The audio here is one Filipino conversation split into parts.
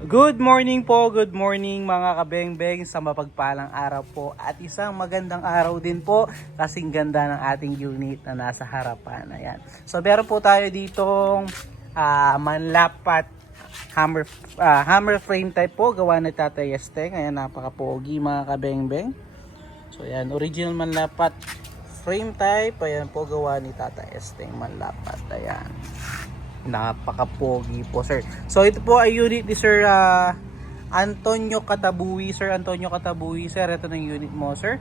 Good morning mga kabengbeng sa mapagpalang araw po at isang magandang araw din po kasing ganda ng ating unit na nasa harapan. Ayan. So meron po tayo ditong manlapat hammer frame type po gawa ni Tatay Esteng. Ayan, napaka-pogi mga kabengbeng. So ayan, original manlapat frame type. Ayan po gawa ni Tatay Esteng manlapat. Ayan. Napaka-pogi po, sir. So ito po ay unit ni Sir Antonio Katabuhi. Sir Antonio Katabuhi, sir. Ito ng unit mo, sir.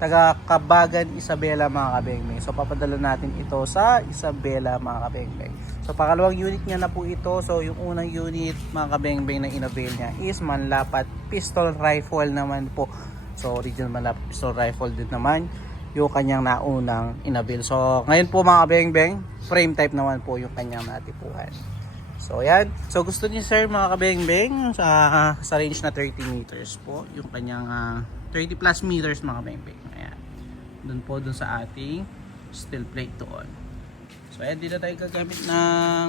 Taga Kabagan, Isabela mga kabengbeng. So papadala natin ito sa Isabela mga kabengbeng. So pangalawang unit niya na po ito. So yung unang unit mga kabengbeng na inavail niya is manlapat pistol rifle naman po. So original manlapat pistol rifle din naman yung kanyang naunang inavail. So ngayon po mga kabengbeng, frame type naman po yung kanyang natipuhan. So yan. So gusto niyo sir mga kabengbeng sa range na 30 meters po yung kanyang 30 plus meters mga kabengbeng. Ayan. Doon sa ating steel plate doon. So ayan, di na tayo gagamit ng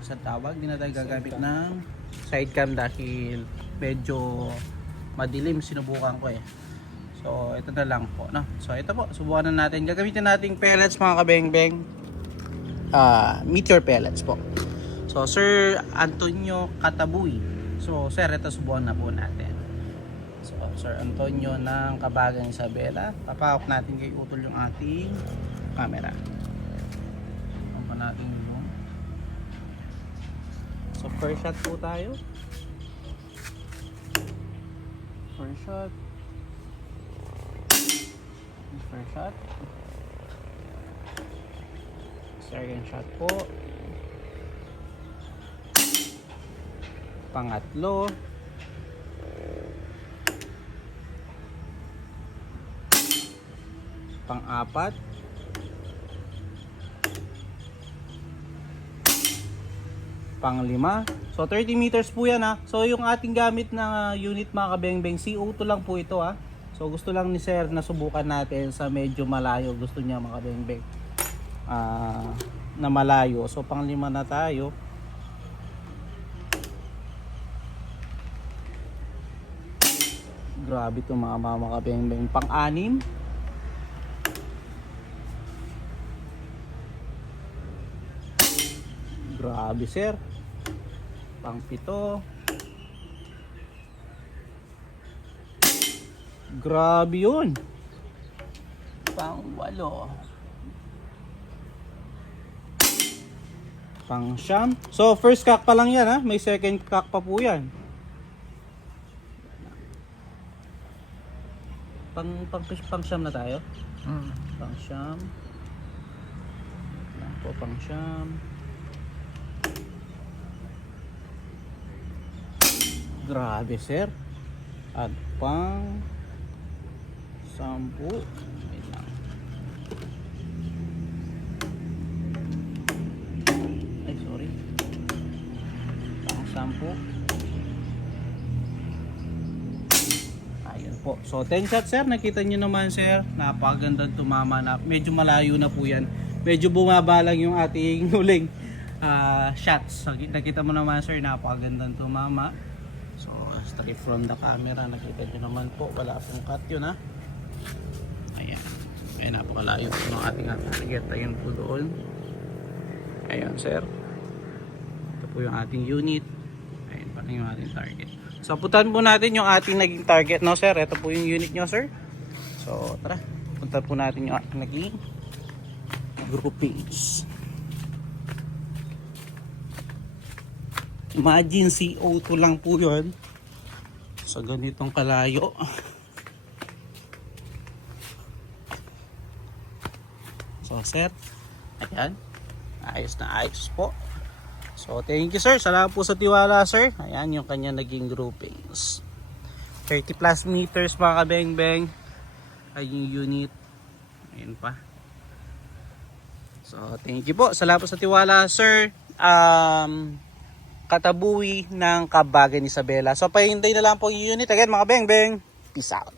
sa tawag, di na tayo gagamit ng side cam dahil medyo madilim, sinubukan ko eh. So ito na lang po, no? So ito po, subukan na natin. Gagamitin nating pellets mga kabengbeng. Meteor pellets po. So Sir Antonio Katabuhi. So sir, ito subukan na po natin. So Sir Antonio ng Kabagan, Isabela. Papahawak natin kay utol yung ating camera. Ano pa natin yung so first shot po tayo. First shot. First shot. Second shot po. Pangatlo. Pang-apat. Pang-lima. So 30 meters po yan ha. So yung ating gamit na unit mga kabengbeng, CO2 lang po ito ha. So gusto lang ni sir na subukan natin sa medyo malayo. Gusto niya mga kabengbeng na malayo. So pang-lima na tayo. Grabe ito mga kabengbeng. Pang-anim. Grabe sir. Pang-pito. Grabe yun. Pang-walo. Pang-siyam. So first cock pa lang yan ha. May second cock pa po yan. Pang-siyam na tayo. Pang-siyam. Yan po, pang-siyam. Grabe sir. At pang 10. Wait lang. Ay sorry. Pang 10. Ayun po. So 10 shots sir. Nakita nyo naman sir. Napakagandang tumama na. Medyo malayo na po yan. Medyo bumaba lang yung ating huling shots. So, nakita mo naman sir. Napakagandang tumama. So straight from the camera. Nakita nyo naman po. Wala pong cut yun ha. Ayan. Ayan, napakalayo po ng ating target. Ayun po doon. Ayan sir. Ito po yung ating unit. Ayan pa yung ating target. So puntahan po natin yung ating naging target, no sir. Ito po yung unit nyo sir. So tara. Puntahan po natin yung ating naging groupings. Imagine CO2 lang po yun. Sa ganitong kalayo. So sir, ayan, ayos na ayos po. So thank you sir, salamat po sa tiwala sir. Ayan yung kanya naging groupings. 30 plus meters mga kabengbeng. Ayun yung unit. Ayan pa. So thank you po, salamat po sa tiwala sir. Katabuhi ng Kabagan, Isabela. So pahintay na lang po yung unit. Again mga kabengbeng, peace out.